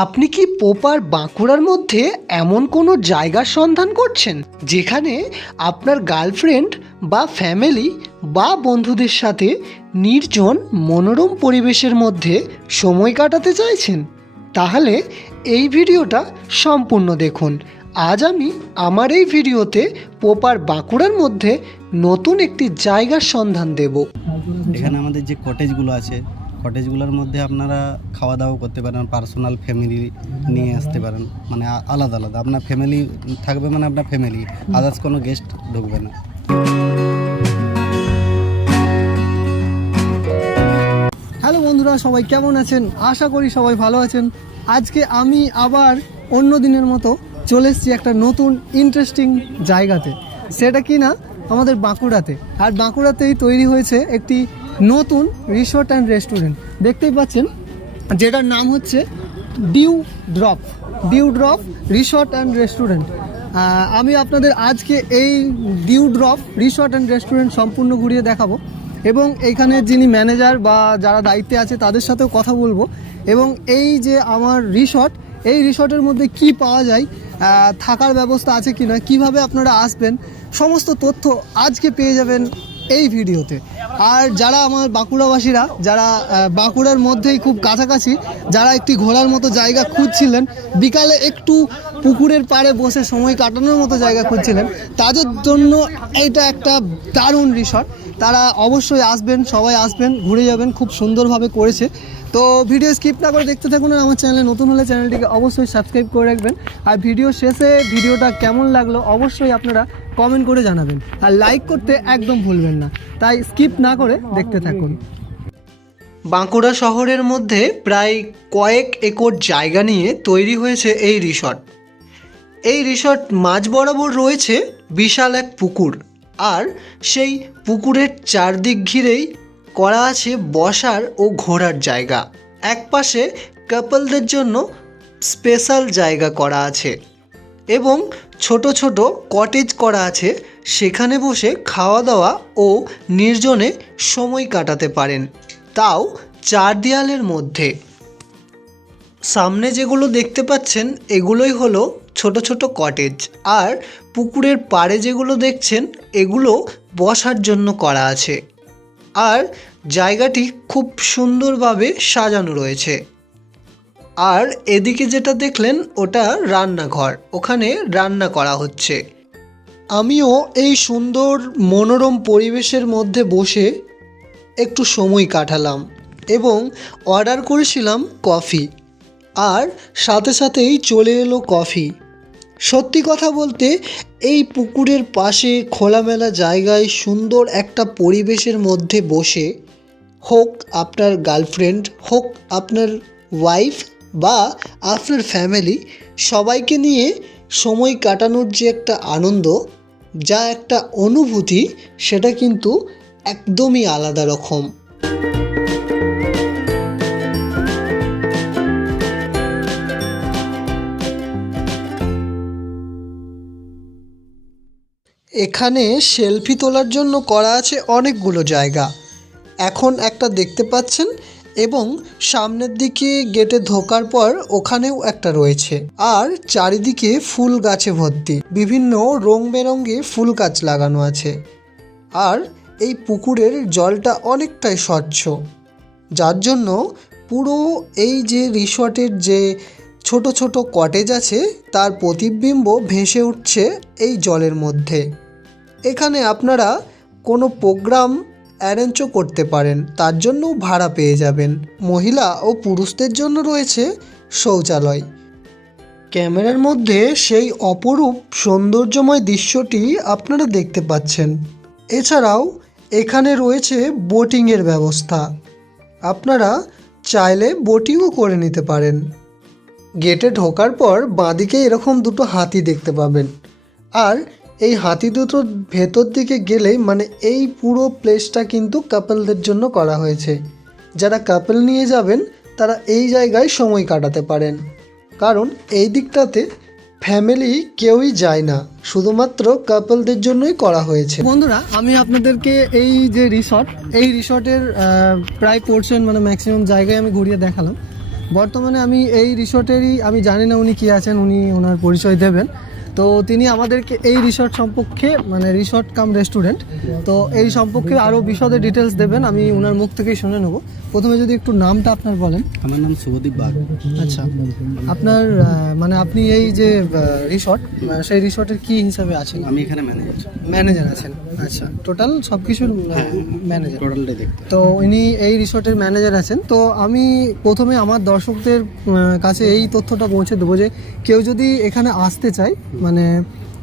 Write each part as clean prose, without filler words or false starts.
আপনি কি পোপার বাঁকুড়ার মধ্যে এমন কোনো জায়গার সন্ধান করছেন যেখানে আপনার গার্লফ্রেন্ড বা ফ্যামিলি বা বন্ধুদের সাথে নির্জন মনোরম পরিবেশের মধ্যে সময় কাটাতে চাইছেন? তাহলে এই ভিডিওটা সম্পূর্ণ দেখুন। আজ আমি আমার এই ভিডিওতে পোপার বাঁকুড়ার মধ্যে নতুন একটি জায়গার সন্ধান দেব। এখানে আমাদের যে কটেজগুলো আছে, কটেজগুলোর মধ্যে আপনারা খাওয়া দাওয়া করতে পারেন, পার্সোনাল ফ্যামিলি নিয়ে আসতে পারেন, মানে আলাদা আলাদা আপনার ফ্যামিলি থাকবে, মানে আপনার ফ্যামিলি, আদার্স কোনো গেস্ট ঢুকবে না। হ্যালো বন্ধুরা, সবাই কেমন আছেন? আশা করি সবাই ভালো আছেন। আজকে আমি আবার অন্য দিনের মতো চলে এসেছি একটা নতুন ইন্টারেস্টিং জায়গাতে। সেটা কি না, আমাদের বাঁকুড়াতে। আর বাঁকুড়াতেই তৈরি হয়েছে একটি নতুন রিসোর্ট অ্যান্ড রেস্টুরেন্ট, দেখতেই পাচ্ছেন, যেটার নাম হচ্ছে dew drop resort and restaurant. আমি আপনাদের আজকে এই dew drop resort and restaurant সম্পূর্ণ ঘুরিয়ে দেখাবো এবং এইখানে যিনি ম্যানেজার বা যারা দায়িত্বে আছে তাদের সাথেও কথা বলবো। এবং এই যে আমার রিসর্ট, এই রিসর্টের মধ্যে কি পাওয়া যায়, থাকার ব্যবস্থা আছে কিনা, কিভাবে আপনারা আসবেন, সমস্ত তথ্য আজকে পেয়ে যাবেন এই ভিডিওতে। আর যারা আমার বাঁকুড়াবাসীরা, যারা বাঁকুড়ার মধ্যেই খুব কাছাকাছি, যারা একটি ঘোরার মতো জায়গা খুঁজছিলেন, বিকালে একটু পুকুরের পাড়ে বসে সময় কাটানোর মতো জায়গা খুঁজছিলেন, তাদের জন্য এইটা একটা দারুণ রিসর্ট। তারা অবশ্যই আসবেন, সবাই আসবেন, ঘুরে যাবেন, খুব সুন্দরভাবে করেছে। তো ভিডিও স্কিপ না করে দেখতে থাকুন। আর আমার চ্যানেলে নতুন হলে চ্যানেলটিকে অবশ্যই সাবস্ক্রাইব করে রাখবেন। আর ভিডিও শেষে ভিডিওটা কেমন লাগলো অবশ্যই আপনারা কমেন্ট করে জানাবেন, আর লাইক করতে একদম ভুলবেন না। তাই স্কিপ না করে দেখতে থাকুন। বাঁকুড়া শহরের মধ্যে প্রায় কয়েক একর জায়গা নিয়ে তৈরি হয়েছে এই রিসর্ট। এই রিসর্ট মাঝ বরাবর রয়েছে বিশাল এক পুকুর, আর সেই পুকুরের চারদিক ঘিরেই করা আছে বসার ও ঘোরার জায়গা। একপাশে কাপলদের জন্য স্পেশাল জায়গা করা আছে এবং ছোট ছোট কটেজ করা আছে, সেখানে বসে খাওয়া দাওয়া ও নির্জনে সময় কাটাতে পারেন, তাও চার দেয়ালের মধ্যে। সামনে যেগুলো দেখতে পাচ্ছেন এগুলোই হলো ছোট ছোট কটেজ, আর পুকুরের পাড়ে যেগুলো দেখছেন এগুলো বসার জন্য করা আছে। আর জায়গাটি খুব সুন্দরভাবে সাজানো রয়েছে। আর এদিকে যেটা দেখলেন ওটা রান্নাঘর, ওখানে রান্না করা হচ্ছে। আমিও এই সুন্দর মনোরম পরিবেশের মধ্যে বসে একটু সময় কাটালাম এবং অর্ডার করেছিলাম কফি, আর সাথে সাথেই চলে এলো কফি। সত্যি কথা বলতে এই পুকুরের পাশে খোলামেলা জায়গায় সুন্দর একটা পরিবেশের মধ্যে বসে, হোক আপনার গার্লফ্রেন্ড, হোক আপনার ওয়াইফ বা আপনার ফ্যামিলি, সবাইকে নিয়ে সময় কাটানোর যে একটা আনন্দ, যা একটা অনুভূতি, সেটা কিন্তু একদমই আলাদা রকম। এখানে সেলফি তোলার জন্য করা আছে অনেকগুলো জায়গা, এখন একটা দেখতে পাচ্ছেন, এবং সামনের দিকে গেটে ঢোকার পর ওখানেও একটা রয়েছে। আর চারিদিকে ফুল গাছে ভর্তি, বিভিন্ন রং বেরঙে ফুল গাছ লাগানো আছে। আর এই পুকুরের জলটা অনেকটাই স্বচ্ছ, যার জন্য পুরো এই যে রিসর্টের যে ছোট ছোট কটেজ আছে তার প্রতিবিম্ব ভেসে উঠছে এই জলের মধ্যে। এখানে আপনারা কোনো প্রোগ্রাম অ্যারেঞ্জও করতে পারেন, তার জন্যও ভাড়া পেয়ে যাবেন। মহিলা ও পুরুষদের জন্য রয়েছে শৌচালয়। ক্যামেরার মধ্যে সেই অপরূপ সৌন্দর্যময় দৃশ্যটি আপনারা দেখতে পাচ্ছেন। এছাড়াও এখানে রয়েছে বোটিংয়ের ব্যবস্থা, আপনারা চাইলে বোটিংও করে নিতে পারেন। গেটে ঢোকার পর বাঁদিকে এরকম দুটো হাতি দেখতে পাবেন, আর এই হাতি দুটোর ভেতর দিকে গেলেই মানে এই পুরো প্লেসটা কিন্তু কাপলদের জন্য করা হয়েছে। যারা কাপল নিয়ে যাবেন তারা এই জায়গায় সময় কাটাতে পারেন, কারণ এই দিকটাতে ফ্যামিলি কেউই যায় না, শুধুমাত্র কাপলদের জন্যই করা হয়েছে। বন্ধুরা, আমি আপনাদেরকে এই যে রিসর্ট, এই রিসর্টের প্রায় পোর্শন মানে ম্যাক্সিমাম জায়গায় আমি ঘুরিয়ে দেখালাম। বর্তমানে আমি এই রিসোর্টেরই, আমি জানি না উনি কি আছেন, উনি ওনার পরিচয় দেবেন। তো তিনি আমাদেরকে এই রিসোর্ট সম্পর্কে, মানে রিসোর্ট কাম রেস্টুরেন্ট, তো এই সম্পর্কে আরও বিশদে ডিটেলস দেবেন। আমি ওনার মুখ থেকেই শুনে নেব। প্রথমে যদি একটু নামটা আপনার বলেন। আমার নাম শুভদীপ বাগ। আচ্ছা, আপনার মানে আপনি এই যে রিসোর্ট, সেই রিসোর্টের কি হিসাবে আছেন? আমি এখানে ম্যানেজার। ম্যানেজার আছেন। আচ্ছা, টোটাল সব কিছুর ম্যানেজার। টোটালটাই দেখতে। তো ইনি এই রিসোর্টের ম্যানেজার আছেন। তো আমি প্রথমে আমার দর্শকদের কাছে এই তথ্যটা পৌঁছে দেবো যে কেউ যদি এখানে আসতে চায়, মানে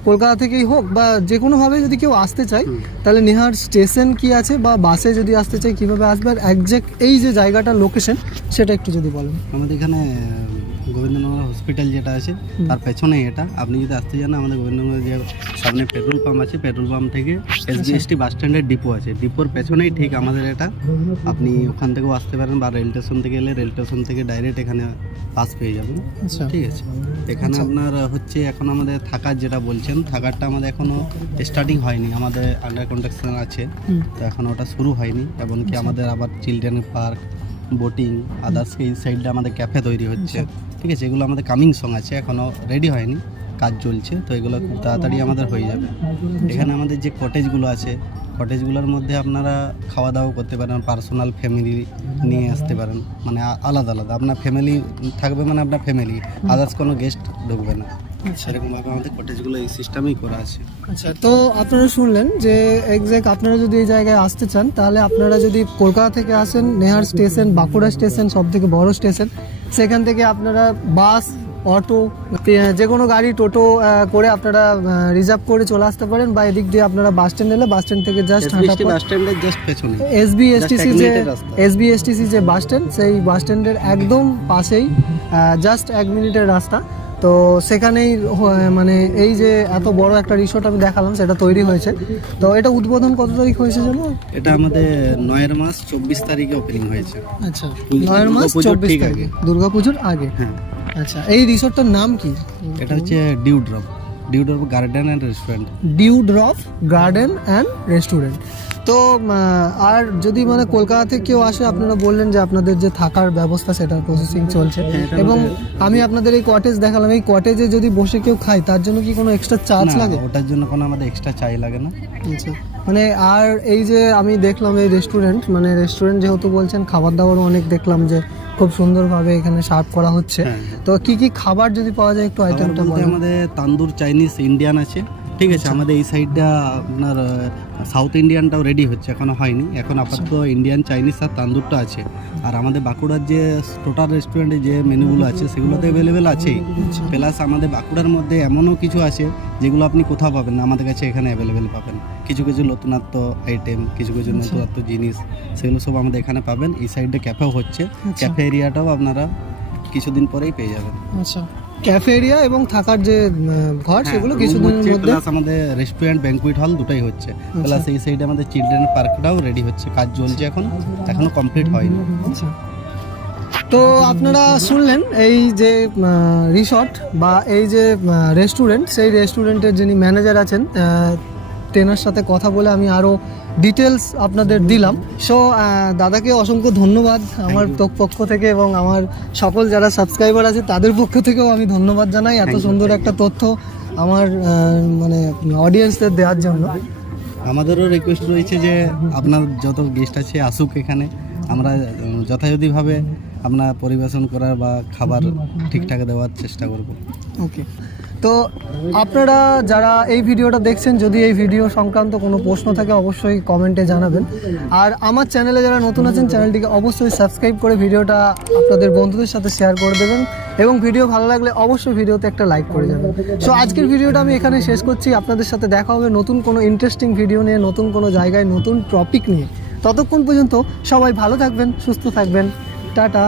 কলকাতা থেকেই হোক বা যে কোনোভাবে যদি কেউ আসতে চায়, তাহলে নেহার স্টেশন কি আছে, বা বাসে যদি আসতে চায় কীভাবে আসবে, আর একজ্যাক্ট এই যে জায়গাটার লোকেশন সেটা একটু যদি বলেন। আমাদের এখানে গোবিন্দনগর হসপিটাল যেটা আছে তার পেছনেই এটা। আপনি যদি আসতে চান, আমাদের গোবিন্দনগর যে সামনে পেট্রোল পাম্প আছে, পেট্রোল পাম্প থেকে SBST বাস স্ট্যান্ডের ডিপো আছে, ডিপোর পেছনেই ঠিক আমাদের এটা। আপনি ওখান থেকেও আসতে পারেন, বা রেল স্টেশন থেকে এলে রেল স্টেশন থেকে ডাইরেক্ট এখানে বাস পেয়ে যাবেন। আচ্ছা, ঠিক আছে। এখানে আপনার হচ্ছে এখন আমাদের থাকার যেটা বলছেন, থাকারটা আমাদের এখনও স্টার্টিং হয়নি, আমাদের আন্ডার কনস্ট্রাকশন আছে, তো এখন ওটা শুরু হয়নি। এমনকি আমাদের আবার চিলড্রেন পার্ক, বোটিং, আদার্স এই সাইডে আমাদের ক্যাফে তৈরি হচ্ছে। ঠিক আছে, এগুলো আমাদের কামিং সং আছে, এখনও রেডি হয়নি, কাজ চলছে, তো এগুলো খুব তাড়াতাড়ি আমাদের হয়ে যাবে। এখানে আমাদের যে কটেজগুলো আছে, কটেজগুলোর মধ্যে আপনারা খাওয়া দাওয়া করতে পারেন, পার্সোনাল ফ্যামিলি নিয়ে আসতে পারেন, মানে আলাদা আলাদা আপনার ফ্যামিলি থাকবে, মানে আপনার ফ্যামিলি, আদার্স কোনো গেস্ট ঢুকবে না। সেরকমভাবে আমাদের কটেজগুলো এই সিস্টেমেই করা আছে। আচ্ছা, তো আপনারা শুনলেন যে এক্স্যাক্ট আপনারা যদি এই জায়গায় আসতে চান, তাহলে আপনারা যদি কলকাতা থেকে আসেন, নেহার স্টেশন, বাঁকুড়া স্টেশন সব থেকে বড় স্টেশন, সেখান থেকে আপনারা বাস, অটো, যে কোনো গাড়ি, টোটো করে আপনারা রিজার্ভ করে চলে আসতে পারেন, বা এদিক দিয়ে আপনারা বাস স্ট্যান্ড এলে বাস স্ট্যান্ড থেকে জাস্ট SBST বাস স্ট্যান্ডের জাস্ট পেছনে SBSTC যে বাস স্ট্যান্ড, সেই বাস স্ট্যান্ডের একদম পাশেই জাস্ট 1 মিনিটের রাস্তা। তো সেখানেই মানে এই যে এত বড় একটা রিসোর্ট আমি দেখালাম, সেটা তৈরি হয়েছে। তো এটা উদ্বোধন কত তারিখ হয়েছে জানো? এটা আমাদের 9 মাস 24 তারিখে ওপেনিং হয়েছে। আচ্ছা, 9 মাস 24 তারিখে, দুর্গাপুজোর আগে। হ্যাঁ। আচ্ছা, এই রিসোর্টটার নাম কি? এটা হচ্ছে Dewdrop Garden and Restaurant. Dewdrop Garden and Restaurant. তো আর যদি মানে কলকাতা থেকে কেউ আসে, আপনারা বললেন যে আপনাদের যে থাকার ব্যবস্থা সেটার প্রসেসিং চলছে, এবং আমি আপনাদের এই কটেজ দেখালাম, এই কটেজে যদি বসে কেউ খায় তার জন্য কি কোনো এক্সট্রা চার্জ লাগে? ওটার জন্য কোনো আমাদের এক্সট্রা চার্জ লাগে না। আচ্ছা, মানে আর এই যে আমি দেখলাম এই রেস্টুরেন্ট, মানে রেস্টুরেন্ট যেহেতু বলছেন, খাবার দাবারও অনেক দেখলাম যে খুব সুন্দরভাবে এখানে সার্ভ করা হচ্ছে। তো কি কি খাবার যদি পাওয়া যায় একটু আইটেমটা বলুন। আমাদের তান্দুর, চাইনিজ, ইন্ডিয়ান আছে। ঠিক আছে, আমাদের এই সাইডটা আপনার সাউথ ইন্ডিয়ানটাও রেডি হচ্ছে, এখনো হয়নি। এখন আপাতত ইন্ডিয়ান, চাইনিজ আর তান্দুরটা আছে। আর আমাদের বাঁকুড়ার যে টোটাল রেস্টুরেন্টে যে মেনুগুলো আছে সেগুলোতে অ্যাভেলেবেল আছেই। প্লাস আমাদের বাঁকুড়ার মধ্যে এমনও কিছু আছে যেগুলো আপনি কোথাও পাবেন না, আমাদের কাছে এখানে অ্যাভেলেবেল পাবেন। কিছু কিছু নতুনত্ব আইটেম, কিছু কিছু নতুনত্ব জিনিস, সেগুলো সব আমাদের এখানে পাবেন। এই সাইডে ক্যাফেও হচ্ছে, ক্যাফে এরিয়াটাও আপনারা কিছুদিন পরেই পেয়ে যাবেন। আচ্ছা, ক্যাফে এরিয়া এবং থাকার যে ঘর, সেগুলো কিছুদিনের মধ্যে। প্লাস আমাদের রেস্টুরেন্ট, ব্যাঙ্কুয়েট হল দুটাই হচ্ছে। প্লাস এই সাইডে আমাদের চিলড্রেন পার্কটাও রেডি হচ্ছে, কাজ চলছে, এখনো কমপ্লিট হয়নি। আচ্ছা, তো আপনারা শুনলেন এই যে রিসর্ট বা এই যে রেস্টুরেন্ট, সেই রেস্টুরেন্টের যিনি ম্যানেজার আছেন, তেনার সাথে কথা বলে আমি আরও ডিটেলস আপনাদের দিলাম। সো দাদাকে অসংখ্য ধন্যবাদ আমার পক্ষ থেকে, এবং আমার সকল যারা সাবস্ক্রাইবার আছে তাদের পক্ষ থেকেও আমি ধন্যবাদ জানাই এত সুন্দর একটা তথ্য আমার মানে অডিয়েন্সদের দেওয়ার জন্য। আমাদেরও রিকোয়েস্ট রয়েছে যে আপনার যত গেস্ট আছে আসুক এখানে, আমরা যথাযথভাবে আপনার পরিবেশন করার বা খাবার ঠিকঠাক দেওয়ার চেষ্টা করব। ওকে, তো আপনারা যারা এই ভিডিওটা দেখছেন, যদি এই ভিডিও সংক্রান্ত কোনো প্রশ্ন থাকে অবশ্যই কমেন্টে জানাবেন। আর আমার চ্যানেলে যারা নতুন আছেন, চ্যানেলটিকে অবশ্যই সাবস্ক্রাইব করে ভিডিওটা আপনাদের বন্ধুদের সাথে শেয়ার করে দেবেন, এবং ভিডিও ভালো লাগলে অবশ্যই ভিডিওতে একটা লাইক করে যাবেন। সো আজকের ভিডিওটা আমি এখানে শেষ করছি। আপনাদের সাথে দেখা হবে নতুন কোনো ইন্টারেস্টিং ভিডিও নিয়ে, নতুন কোনো জায়গায়, নতুন টপিক নিয়ে। ততক্ষণ পর্যন্ত সবাই ভালো থাকবেন, সুস্থ থাকবেন। টাটা।